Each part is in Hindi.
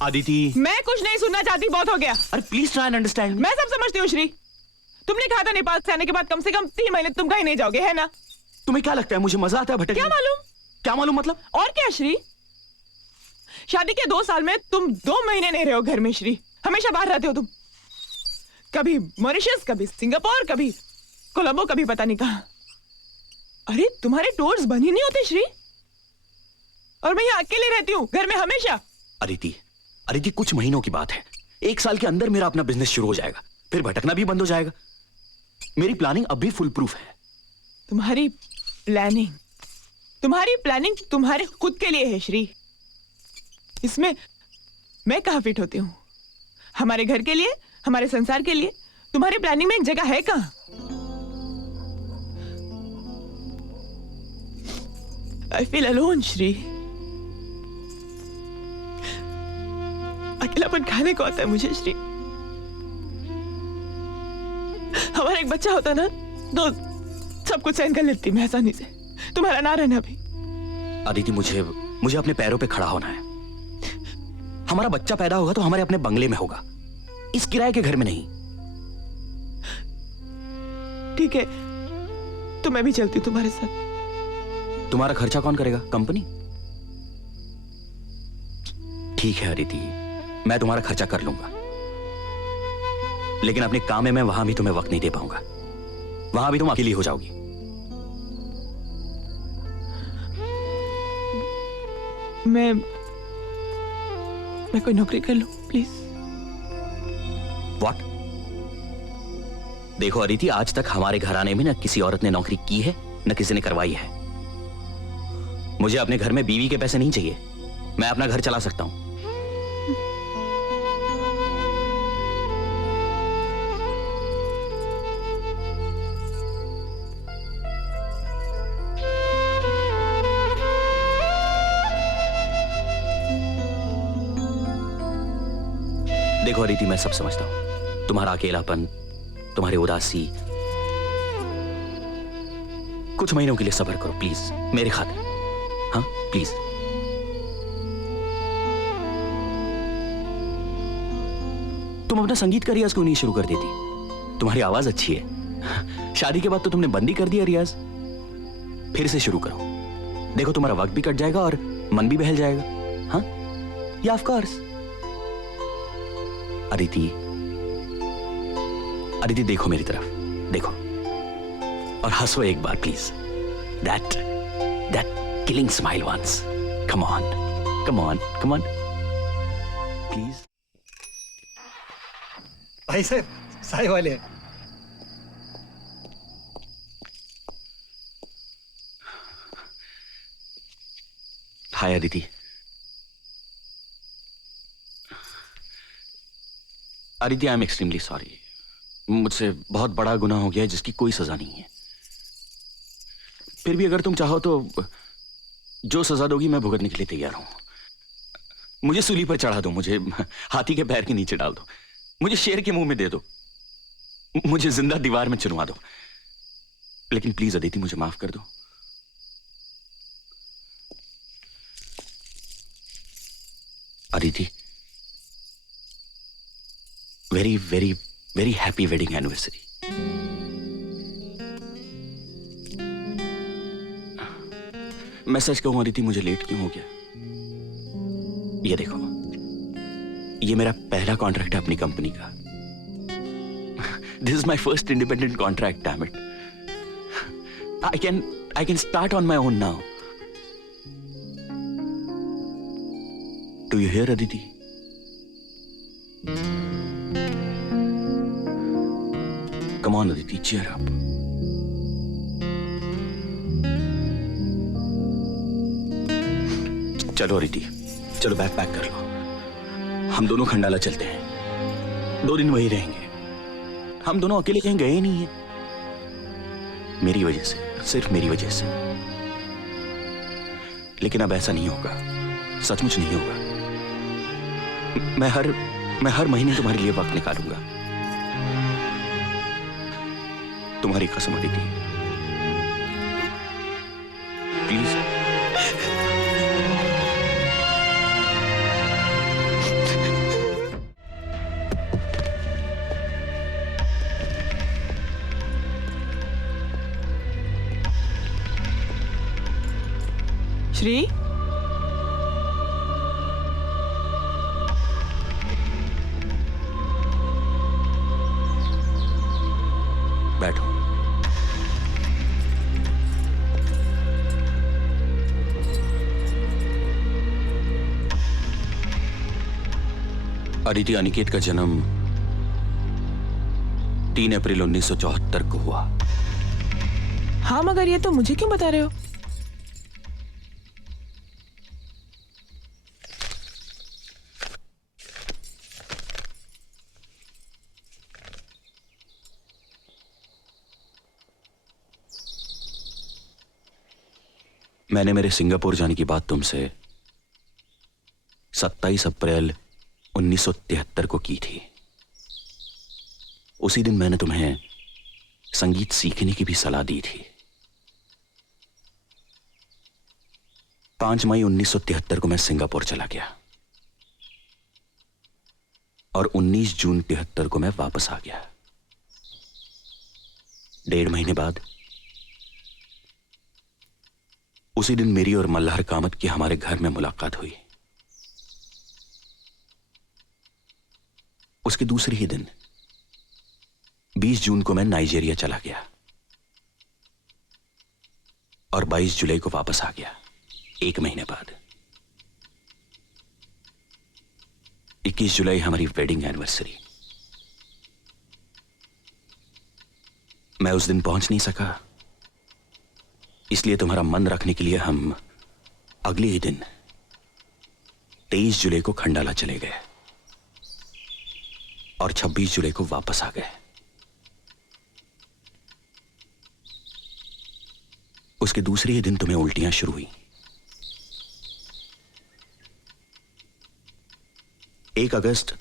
अदिति, मैं कुछ नहीं सुनना चाहती, बहुत हो गया। अरे प्लीज ट्राई एंड अंडरस्टैंड। मैं सब समझती हूँ श्री। तुमने कहा था नेपाल से आने के बाद कम से कम 3 महीने तुम कहीं नहीं जाओगे, है ना? तुम्हें क्या लगता है मुझे मजा आता है भटकने? क्या मालूम? क्या मालूम मतलब? और क्या श्री, शादी के 2 साल में तुम 2 महीने नहीं रहे हो घर में श्री। हमेशा बाहर रहते हो तुम, कभी मॉरिशस, कभी सिंगापुर, कभी कोलंबो, कभी पता नहीं कहां। अरे तुम्हारे टूर्स बन ही नहीं होते श्री, और मैं यहाँ अकेले रहती हूँ घर में हमेशा। अदिति, अदिति कुछ महीनों की बात है, 1 साल के अंदर मेरा अपना बिजनेस शुरू हो जाएगा, फिर भटकना भी बंद हो जाएगा। मेरी प्लानिंग अब भी फुल प्रूफ है। तुम्हारी प्लानिंग तुम्हारे खुद के लिए है श्री, इसमें मैं कहां फिट होती हूँ? हमारे घर के लिए, हमारे संसार के लिए तुम्हारी प्लानिंग में एक जगह है कहां? I feel alone Shri. अकेलापन खाने को आता है मुझे श्री। हमारा एक बच्चा होता ना तो सब कुछ सहन कर लेती मैं आसानी से, तुम्हारा ना रहना भी। अदिति, मुझे अपने पैरों पे खड़ा होना है। हमारा बच्चा पैदा होगा तो हमारे अपने बंगले में होगा, इस किराए के घर में नहीं। ठीक है, तो मैं भी चलती हूँ तुम्हारे साथ। तुम्हारा खर्चा कौन करेगा? कंपनी? ठीक है अदिति, मैं तुम्हारा खर्चा कर लूंगा, लेकिन अपने काम में मैं वहां भी तुम्हें वक्त नहीं दे पाऊंगा। वहां भी तुम अकेली हो जाओगी। मैं कोई नौकरी कर लूं प्लीज? व्हाट? देखो अदिति, आज तक हमारे घराने में न किसी औरत ने नौकरी की है न किसी ने करवाई है। मुझे अपने घर में बीवी के पैसे नहीं चाहिए, मैं अपना घर चला सकता हूं। देखो अदिति, मैं सब समझता हूं, तुम्हारा अकेलापन, तुम्हारी उदासी। कुछ महीनों के लिए सब्र करो प्लीज, मेरे खातिर। हाँ प्लीज। तुम अपना संगीत का रियाज क्यों नहीं शुरू कर देती? तुम्हारी आवाज अच्छी है। शादी के बाद तो तुमने बंद ही कर दिया रियाज। फिर से शुरू करो, देखो तुम्हारा वक्त भी कट जाएगा और मन भी बहल जाएगा। हाँ, या ऑफ कोर्स। अदिति, अदिति देखो मेरी तरफ, देखो और हंसो एक बार please. That killing smile once. Come on, come on, come on please. भाई साहब, साय वाले हैं। Hi Aditi. Aditi, I am extremely sorry. मुझसे बहुत बड़ा गुनाह हो गया है जिसकी कोई सजा नहीं है। फिर भी अगर तुम चाहो तो जो सजा दोगी मैं भुगतने के लिए तैयार हूं। मुझे सूली पर चढ़ा दो, मुझे हाथी के पैर के नीचे डाल दो, मुझे शेर के मुंह में दे दो, मुझे जिंदा दीवार में चुनवा दो, लेकिन प्लीज अदिति मुझे माफ कर दो। Aditi, very very very happy wedding anniversary. मैं सच कहूं अदिति, मुझे लेट क्यों हो गया? ये देखो, ये मेरा पहला कॉन्ट्रैक्ट है अपनी कंपनी का। This is my first independent contract, damn it. I can start on my own now. Do you here Aditi? Come on, Aditi, cheer up. चलो अदिति, चलो बैग पैक कर लो, हम दोनों खंडाला चलते हैं। 2 दिन वहीं रहेंगे। हम दोनों अकेले कहीं गए नहीं हैं, मेरी वजह से, सिर्फ मेरी वजह से। लेकिन अब ऐसा नहीं होगा, सचमुच नहीं होगा। मैं हर महीने तुम्हारे लिए वक्त निकालूंगा, तुम्हारी कसम अदिति, प्लीज। श्री, बैठो। अदिति अनिकेत का जन्म 3 अप्रैल 1974 को हुआ। हाँ, मगर ये तो मुझे क्यों बता रहे हो? मैंने मेरे सिंगापुर जाने की बात तुमसे 27 अप्रैल 1973 को की थी। उसी दिन मैंने तुम्हें संगीत सीखने की भी सलाह दी थी। 5 मई 1973 को मैं सिंगापुर चला गया और 19 जून 73 को मैं वापस आ गया। 1.5 महीने बाद उसी दिन मेरी और मल्हार कामत की हमारे घर में मुलाकात हुई। उसके दूसरे ही दिन 20 जून को मैं नाइजीरिया चला गया और 22 जुलाई को वापस आ गया। 1 महीने बाद 21 जुलाई हमारी वेडिंग एनिवर्सरी। मैं उस दिन पहुंच नहीं सका, इसलिए तुम्हारा मन रखने के लिए हम अगले ही दिन 23 जुलाई को खंडाला चले गए और 26 जुलाई को वापस आ गए। उसके दूसरे ही दिन तुम्हें उल्टियां शुरू हुई। 1 अगस्त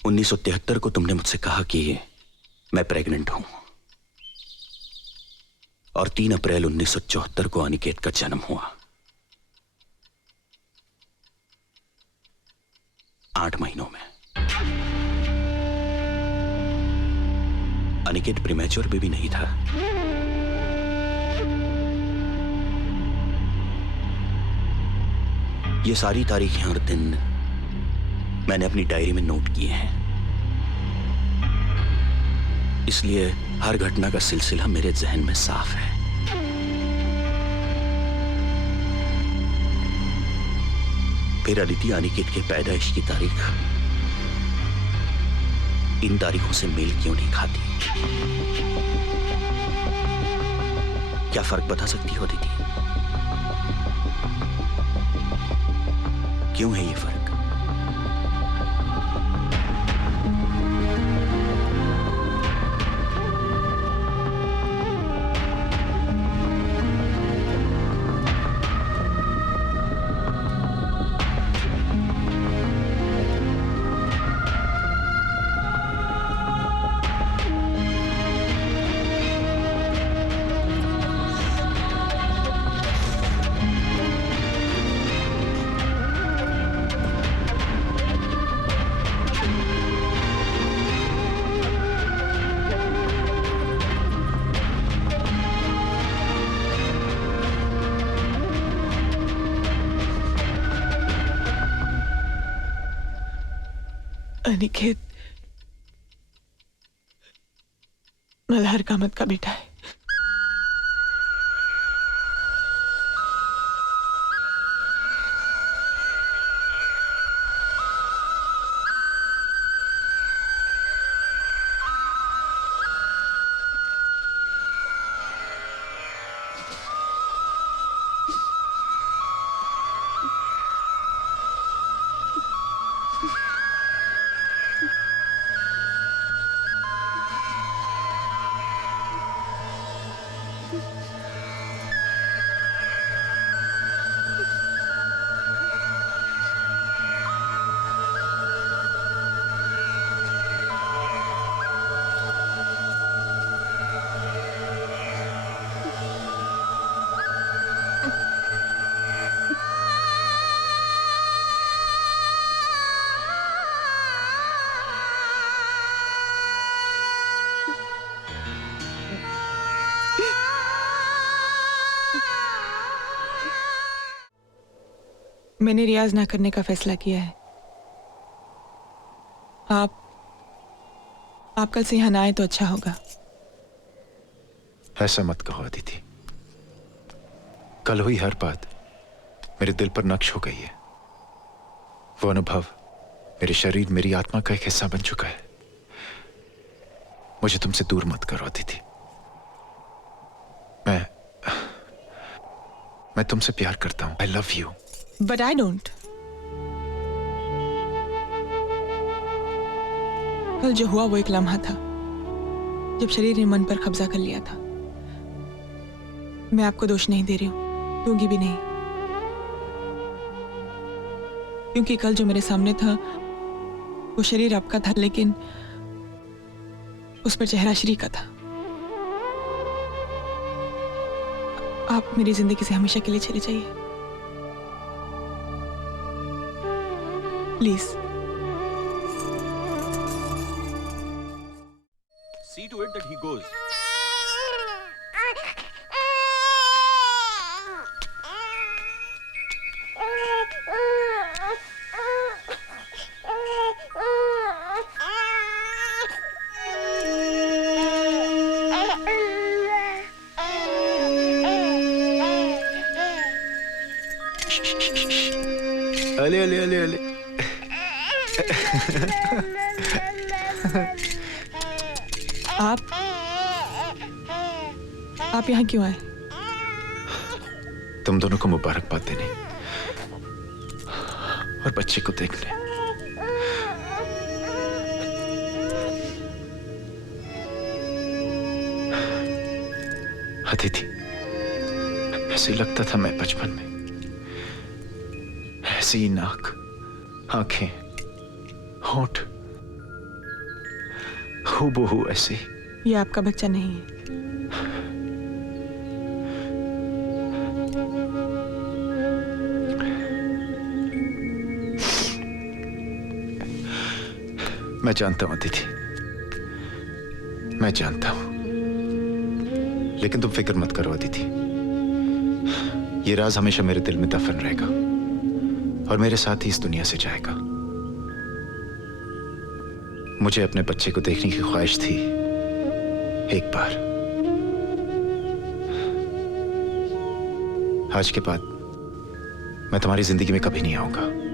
1973 को तुमने मुझसे कहा कि मैं प्रेग्नेंट हूं और 3 अप्रैल 1974 को अनिकेत का जन्म हुआ। 8 महीनों में अनिकेत प्रीमैच्योर बेबी नहीं था। ये सारी तारीखें और दिन मैंने अपनी डायरी में नोट किए हैं, इसलिए हर घटना का सिलसिला मेरे जहन में साफ है। फिर अदिति अनिकेत के पैदाइश की तारीख इन तारीखों से मेल क्यों नहीं खाती? क्या फर्क बता सकती हो अदिति? क्यों है ये फर्क? अनिकेत मल्हार कामत का बेटा है। मैंने रियाज ना करने का फैसला किया है। आप कल से यहाँ ना आए तो अच्छा होगा। ऐसा मत कहो अदिति। कल हुई हर बात मेरे दिल पर नक्श हो गई है। वो अनुभव मेरे शरीर, मेरी आत्मा का एक हिस्सा बन चुका है। मुझे तुमसे दूर मत करो अदिति। मैं तुमसे प्यार करता हूं। I love you. But I don't. कल जो हुआ वो एक लम्हा था जब शरीर ने मन पर कब्जा कर लिया था। मैं आपको दोष नहीं दे रही हूं, दूंगी भी नहीं, क्योंकि कल जो मेरे सामने था वो शरीर आपका था, लेकिन उस पर चेहरा श्री का था। आप मेरी जिंदगी से हमेशा के लिए चले जाइए please. See to it that he goes. अले अले अले अले। आप यहाँ क्यों आए? तुम दोनों को मुबारकबाद देने और बच्चे को देखने। अदिति, ऐसे लगता था मैं बचपन में। ऐसी नाक, आंखें, होंठ, हूबहू ऐसे। ये आपका बच्चा नहीं है। मैं जानता हूं अदिति, मैं जानता हूं, लेकिन तुम फिक्र मत करो अदिति। ये राज हमेशा मेरे दिल में दफन रहेगा और मेरे साथ ही इस दुनिया से जाएगा। मुझे अपने बच्चे को देखने की ख्वाहिश थी एक बार। आज के बाद मैं तुम्हारी जिंदगी में कभी नहीं आऊंगा।